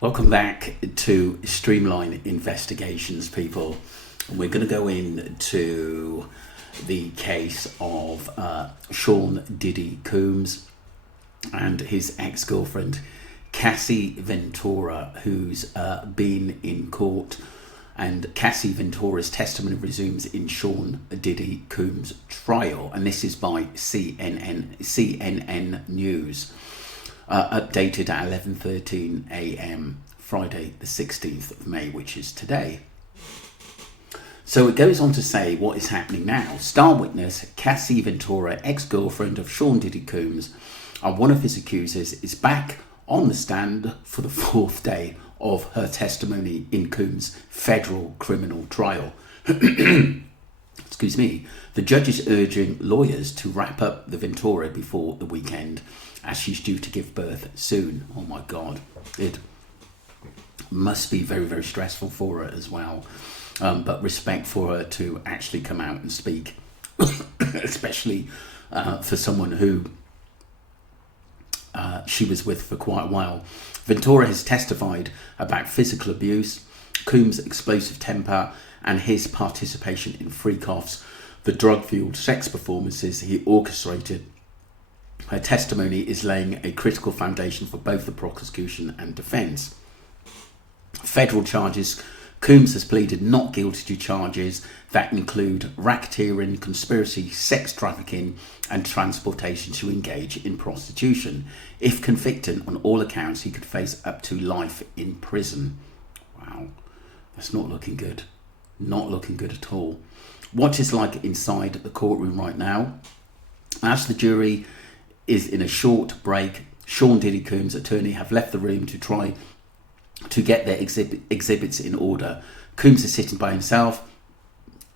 Welcome back to Streamline Investigations, people. And we're going to go into the case of Sean Diddy Coombs and his ex-girlfriend Cassie Ventura, who's been in court. And Cassie Ventura's testimony resumes in Sean Diddy Coombs' trial, and this is by CNN News. Updated at 11:13 a.m. Friday the 16th of May, which is today. So it goes on to say what is happening now. Star witness Cassie Ventura, ex-girlfriend of Sean Diddy Coombs and one of his accusers, is back on the stand for the fourth day of her testimony in Coombs' federal criminal trial. Excuse me. The judge is urging lawyers to wrap up the Ventura before the weekend, as she's due to give birth soon. Oh my God. It must be very, very stressful for her as well. But respect for her to actually come out and speak, especially for someone who she was with for quite a while. Ventura has testified about physical abuse, Coombs' explosive temper, and his participation in freak-offs, the drug-fueled sex performances he orchestrated. Her testimony is laying a critical foundation for both the prosecution and defence. Federal charges: Coombs has pleaded not guilty to charges that include racketeering, conspiracy, sex trafficking and transportation to engage in prostitution. If convicted on all accounts, he could face up to life in prison. Wow, that's not looking good. Not looking good at all. What is like inside the courtroom right now? As the jury is in a short break, Sean Diddy Coombs' attorney have left the room to try to get their exhibits in order. Coombs is sitting by himself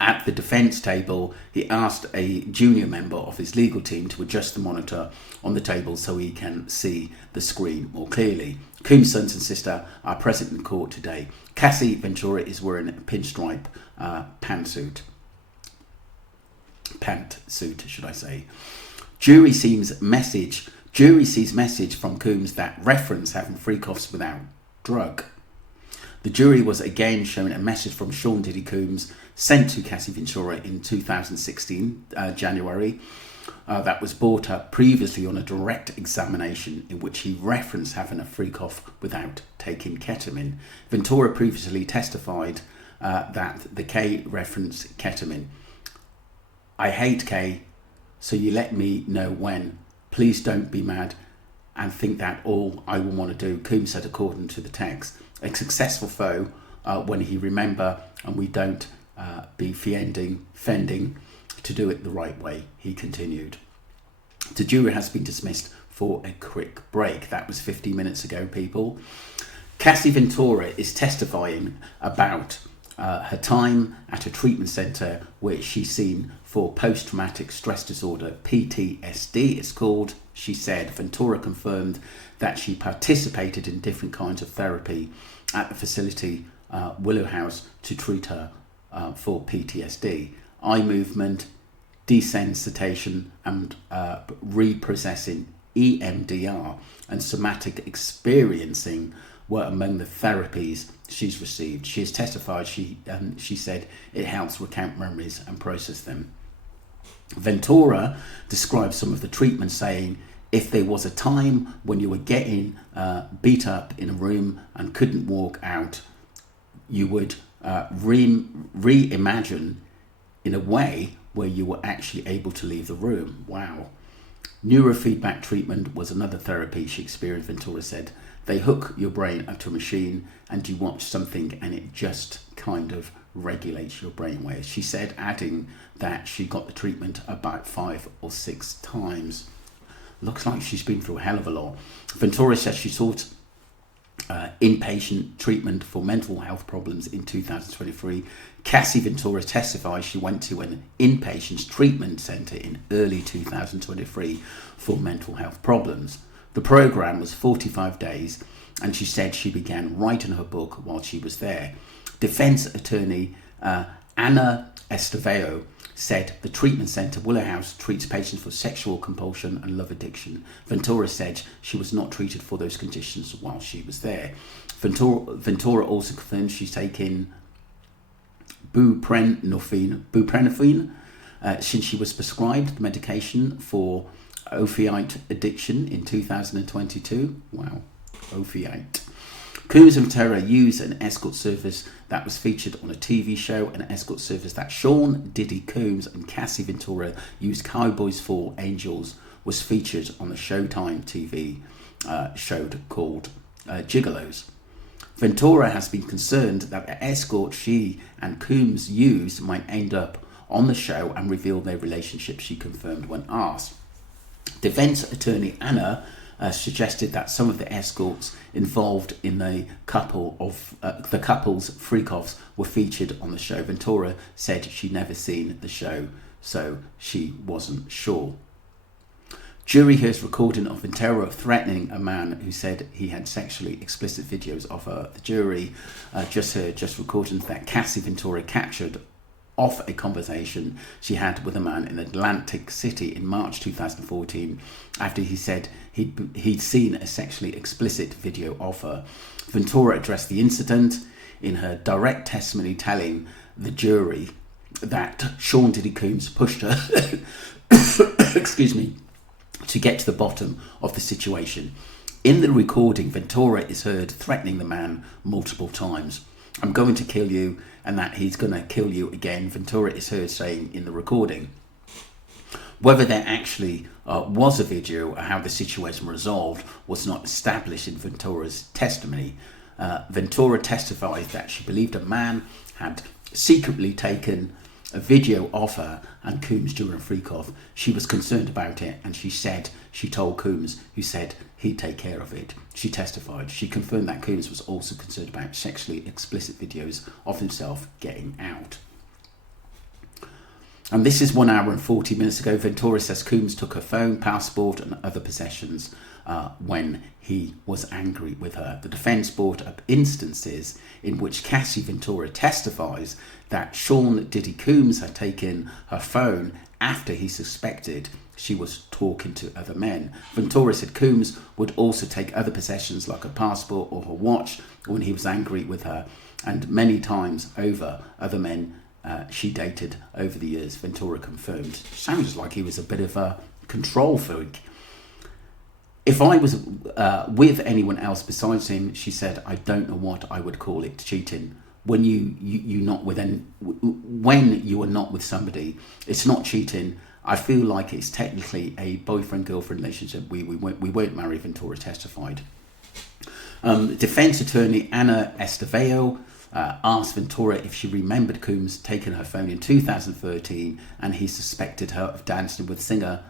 at the defence table. He asked a junior member of his legal team to adjust the monitor on the table so he can see the screen more clearly. Coombs' sons and sister are present in court today. Cassie Ventura is wearing a pinstripe pantsuit, should I say. Jury sees message from Coombs that reference having freak-offs without drug. The jury was again shown a message from Sean Diddy Coombs sent to Cassie Ventura in 2016, January, that was brought up previously on a direct examination in which he referenced having a freak-off without taking ketamine. Ventura previously testified that the K referenced ketamine. I hate K, so you let me know when. Please don't be mad and think that all I will want to do, Coombs said according to the text. A successful foe when he remember, and we don't be fending to do it the right way, he continued. The jury has been dismissed for a quick break. That was 15 minutes ago, people. Cassie Ventura is testifying about her time at a treatment centre where she's seen for post-traumatic stress disorder, PTSD it's called. She said Ventura confirmed that she participated in different kinds of therapy at the facility, Willow House, to treat her for PTSD. Eye movement, desensitization and reprocessing, EMDR, and somatic experiencing were among the therapies she's received. She has testified, she said it helps recount memories and process them. Ventura described some of the treatment, saying, if there was a time when you were getting beat up in a room and couldn't walk out, you would reimagine in a way where you were actually able to leave the room. Wow. Neurofeedback treatment was another therapy she experienced, Ventura said. They hook your brain up to a machine and you watch something and it just kind of regulates your brainwaves. She said, adding that she got the treatment about 5 or 6 times. Looks like she's been through a hell of a lot. Ventura says she sought inpatient treatment for mental health problems in 2023. Cassie Ventura testified she went to an inpatient treatment centre in early 2023 for mental health problems. The program was 45 days, and she said she began writing her book while she was there. Defense attorney Anna Estevao said the treatment centre, Willow House, treats patients for sexual compulsion and love addiction. Ventura said she was not treated for those conditions while she was there. Ventura also confirmed she's taking buprenorphine since she was prescribed the medication for opiate addiction in 2022. Wow, opiate. Coombs and Ventura used an escort service that was featured on a TV show, an escort service that Sean Diddy Coombs and Cassie Ventura used. Cowboys for Angels was featured on a Showtime TV show called Gigolos. Ventura has been concerned that the escort she and Coombs used might end up on the show and reveal their relationship, she confirmed when asked. Defense attorney Anna suggested that some of the escorts involved in the couple's freak-offs were featured on the show. Ventura said she'd never seen the show, so she wasn't sure. Jury hears recording of Ventura threatening a man who said he had sexually explicit videos of her. The jury just heard recording that Cassie Ventura captured off a conversation she had with a man in Atlantic City in March 2014 after he said he'd seen a sexually explicit video of her. Ventura addressed the incident in her direct testimony, telling the jury that Sean Diddy Coombs pushed her excuse me, to get to the bottom of the situation. In the recording, Ventura is heard threatening the man multiple times. "I'm going to kill you," and that he's going to kill you again, Ventura is heard saying in the recording. Whether there actually was a video or how the situation resolved was not established in Ventura's testimony. Ventura testified that she believed a man had secretly taken a video of her and Coombs during a freak-off. She was concerned about it, and she said she told Coombs, who said he'd take care of it. She testified. She confirmed that Coombs was also concerned about sexually explicit videos of himself getting out. And this is 1 hour and 40 minutes ago. Ventura says Coombs took her phone, passport and other possessions when he was angry with her. The defence brought up instances in which Cassie Ventura testifies that Sean Diddy Coombs had taken her phone after he suspected she was talking to other men. Ventura said Coombs would also take other possessions like a passport or her watch when he was angry with her, and many times over other men she dated over the years, Ventura confirmed. Sounds like he was a bit of a control freak. "If I was with anyone else besides him," she said, "I don't know what I would call it cheating. When when you are not with somebody, it's not cheating. I feel like it's technically a boyfriend-girlfriend relationship. We won't marry," Ventura testified. Defense attorney Anna Estevao asked Ventura if she remembered Coombs taking her phone in 2013 and he suspected her of dancing with singer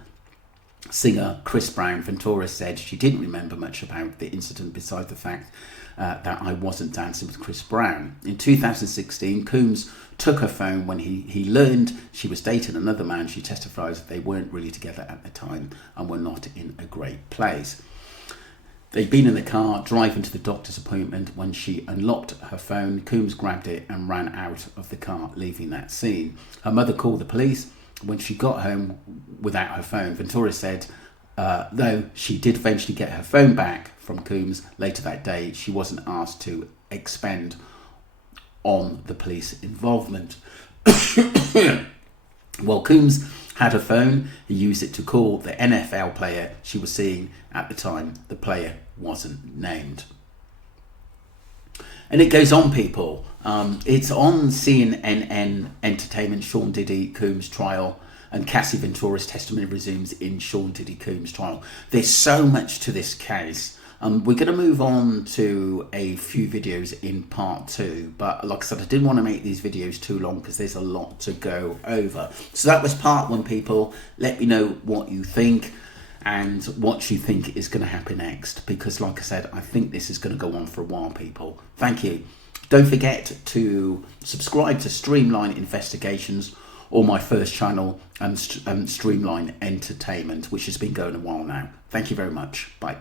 Chris Brown. Ventura said she didn't remember much about the incident besides the fact that I wasn't dancing with Chris Brown. In 2016, Coombs took her phone when he learned she was dating another man. She testifies that they weren't really together at the time and were not in a great place. They'd been in the car driving to the doctor's appointment when she unlocked her phone. Coombs grabbed it and ran out of the car, leaving that scene. Her mother called the police when she got home without her phone. Ventura said, though she did eventually get her phone back from Coombs later that day, she wasn't asked to expend on the police involvement. While Coombs had her phone, he used it to call the NFL player she was seeing at the time. The player wasn't named. And it goes on, people. It's on CNN Entertainment, Sean Diddy Coombs trial, and Cassie Ventura's testimony resumes in Sean Diddy Coombs trial. There's so much to this case. We're going to move on to a few videos in part 2, but like I said, I didn't want to make these videos too long because there's a lot to go over. So that was part 1, people. Let me know what you think and what you think is going to happen next, because like I said, I think this is going to go on for a while, people. Thank you. Don't forget to subscribe to Streamline Investigations or my first channel, Streamline Entertainment, which has been going a while now. Thank you very much. Bye.